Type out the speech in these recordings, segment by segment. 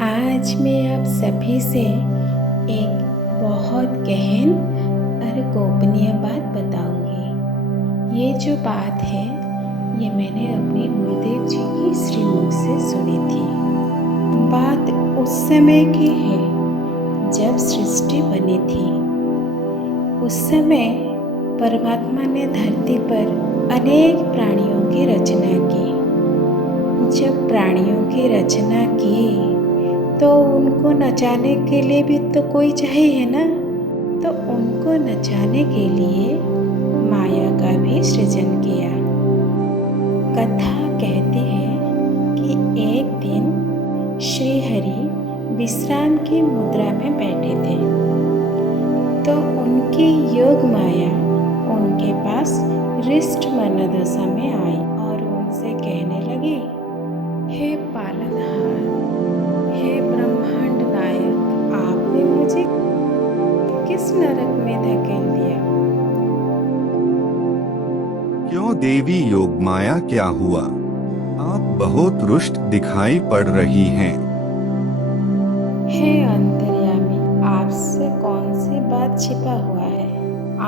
आज मैं आप सभी से एक बहुत गहन और गोपनीय बात बताऊंगी। ये जो बात है ये मैंने अपने गुरुदेव जी की श्रीमुख से सुनी थी। बात उस समय की है जब सृष्टि बनी थी। उस समय परमात्मा ने धरती पर अनेक प्राणियों की रचना की। जब प्राणियों की रचना की तो उनको नचाने के लिए भी तो कोई चाहिए ना। तो उनको नचाने के लिए माया का भी सृजन किया। कथा कहती है कि एक दिन श्री हरि विश्राम की मुद्रा में बैठे थे तो उनकी योग माया उनके पास रिष्ट मनोदशा में आई और उनसे कहने लगी, हे पालनहार, हे ब्रह्मांड नायक, आपने मुझे किस नरक में धकेल दिया? क्यों देवी योगमाया, क्या हुआ? आप बहुत रुष्ट दिखाई पड़ रही हैं। हे अंतर्यामी, आपसे कौन सी बात छिपा हुआ है?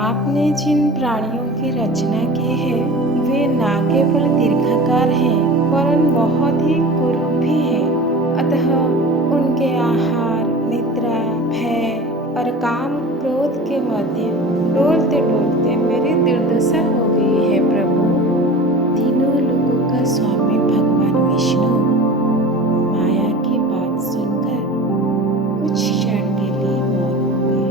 आपने जिन प्राणियों की रचना की है वे ना केवल दीर्घकार हैं वरन बहुत ही कुरूप भी हैं। अतः उनके आहार, निद्रा, भय और काम क्रोध के मध्य डोलते डोलते मेरी दुर्दशा हो गई है प्रभु। तीनों लोगों का स्वामी भगवान विष्णु माया की बात सुनकर कुछ क्षण के लिए मौन हो गए।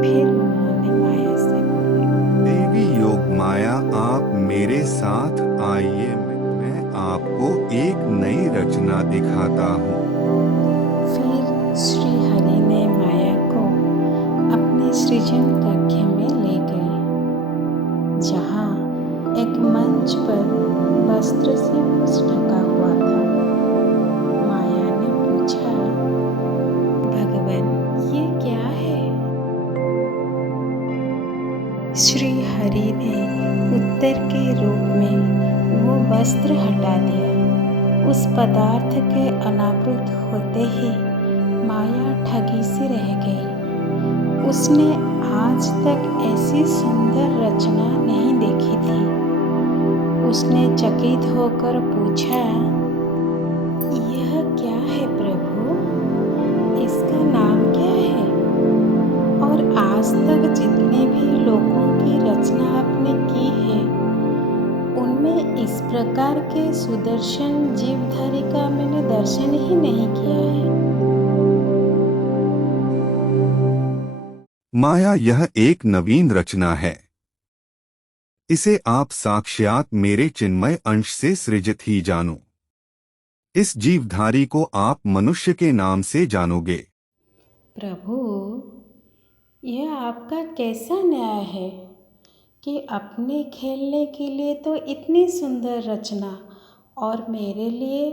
फिर उन्होंने माया से बोले, देवी योगमाया, आप मेरे साथ आइए, मैं आपको एक नई रचना दिखाता हूँ। फिर श्री हरि ने माया को अपने सृजन कक्ष में ले गए, जहाँ एक मंच पर वस्त्र से कुछ ढका हुआ था। माया ने पूछा, भगवान ये क्या है? श्री हरि ने उत्तर के रूप में वो वस्त्र हटा दिया। उस पदार्थ के अनावृत होते ही माया ठगी सी रह गई। उसने आज तक ऐसी सुंदर रचना नहीं देखी थी। उसने चकित होकर पूछा, यह क्या है प्रभु? इसका नाम क्या है? और आज तक जितने भी लोगों की रचना आपने की है उनमें इस प्रकार के सुदर्शन जीवधारी का मैंने दर्शन ही नहीं किया है। माया, यह एक नवीन रचना है। इसे आप साक्षात मेरे चिन्मय अंश से सृजित ही जानो। इस जीवधारी को आप मनुष्य के नाम से जानोगे। प्रभु, यह आपका कैसा न्याय है कि अपने खेलने के लिए तो इतनी सुंदर रचना और मेरे लिए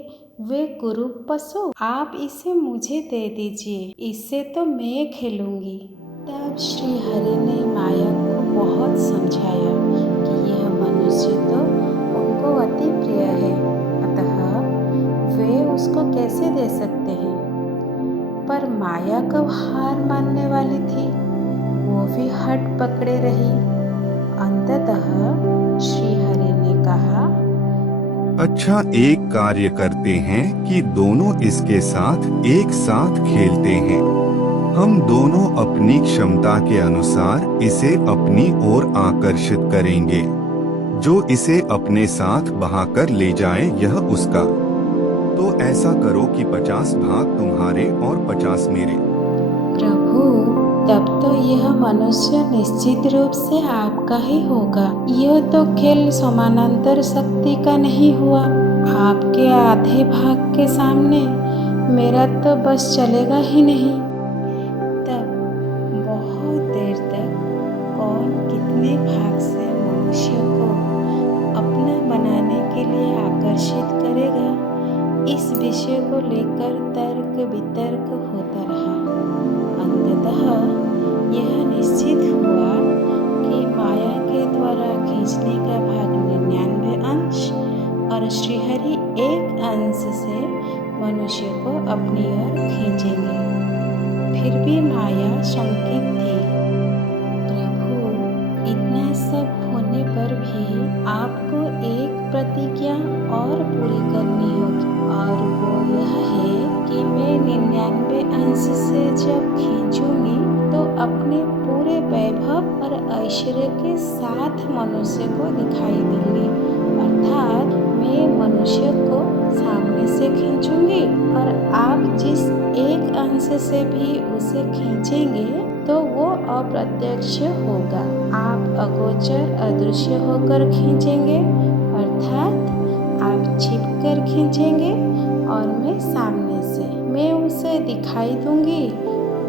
वे कुरूप पशु, आप इसे मुझे दे दीजिए, इससे तो मैं खेलूंगी। तब श्री हरि ने माया को बहुत समझाया कि यह मनुष्य तो उनको अति प्रिय है, अतः वे उसको कैसे दे सकते हैं। पर माया कब हार मानने वाली थी, वो भी हट पकड़े रही। अंततः श्री हरि ने कहा, अच्छा, एक कार्य करते हैं कि दोनों इसके साथ एक साथ खेलते हैं। हम दोनों अपनी क्षमता के अनुसार इसे अपनी ओर आकर्षित करेंगे। जो इसे अपने साथ बहाकर ले जाए यह उसका। तो ऐसा करो कि 50 भाग तुम्हारे और 50 मेरे। प्रभु, तब तो यह मनुष्य निश्चित रूप से आपका ही होगा। यह तो खेल समानांतर शक्ति का नहीं हुआ। आपके आधे भाग के सामने मेरा तो बस चलेगा ही नहीं। तब बहुत देर तक कौन कितने भाग से मनुष्य को अपना बनाने के लिए आकर्षित करेगा, इस विषय को लेकर तर्क वितर्क होता रहा। अंततः यह निश्चित हुआ कि माया के द्वारा खींचने का भाग 99 अंश और श्रीहरि एक अंश से मनुष्य को अपनी ओर खींचेंगे। फिर भी माया शंकित थी। प्रभु, इतना सब होने पर भी आपको एक प्रतिज्ञा और पूरी करनी होगी, और वो यह है कि मैं 99 अंश से जब खींचूंगी तो अपने पूरे वैभव और ऐश्वर्य के साथ मनुष्य को दिखाई दूंगी। अर्थात मैं मनुष्य को सामने से खींचूंगी, और आप जिस एक अंश से भी उसे खींचेंगे तो वो अप्रत्यक्ष होगा। आप अगोचर अदृश्य होकर खींचेंगे, अर्थात आप छिपकर खींचेंगे, और मैं सामने से मैं उसे दिखाई दूंगी।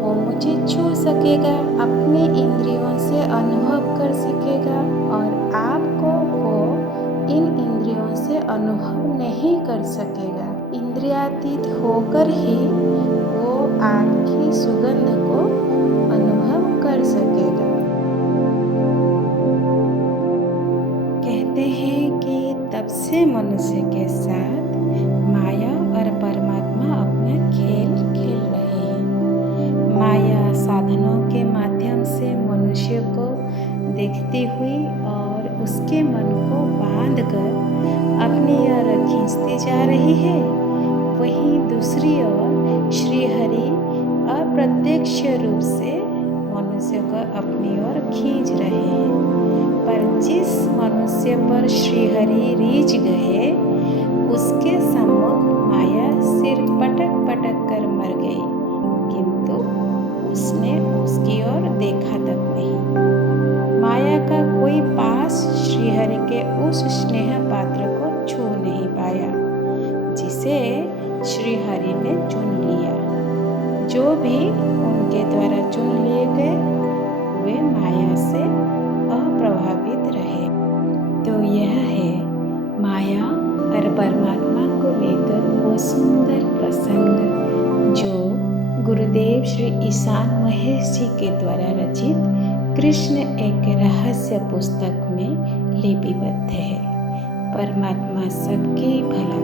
वो मुझे छू सकेगा, अपने इंद्रियों से अनुभव कर सकेगा, और आपको वो इन इंद्रियों से अनुभव नहीं कर सकेगा। इंद्रियातीत होकर ही वो आपकी सुगंध को अनुभव कर सकेगा। कहते हैं कि तब से मनुष्य के साथ माया और परमात्मा अपना खेल खेल रहे हैं। माया साधनों के माध्यम से मनुष्य को देखती हुई और उसके मन को बांधकर अपनी ओर खींचती जा रही है। वहीं दूसरी ओर श्रीहरि अप्रत्यक्ष रूप से मनुष्य को अपनी ओर खींच रहे हैं। पर जिस मनुष्य पर श्रीहरि रीझ गए, उसके सम्मुख माया सिर पटक पटक कर मर गई, किंतु उसने उसकी ओर देखा तक नहीं। माया का कोई पास श्रीहरि के उस स्नेह पात्र को छू नहीं पाया जिसे श्रीहरि ने चुन लिया। जो भी उनके द्वारा चुन लिए गए वे माया से अप्रभावित रहे। तो यह है माया और परमात्मा को लेकर वो सुंदर प्रसंग जो गुरुदेव श्री ईशान महेश जी के द्वारा रचित कृष्ण एक रहस्य पुस्तक में लिपिबद्ध है। परमात्मा सबकी भला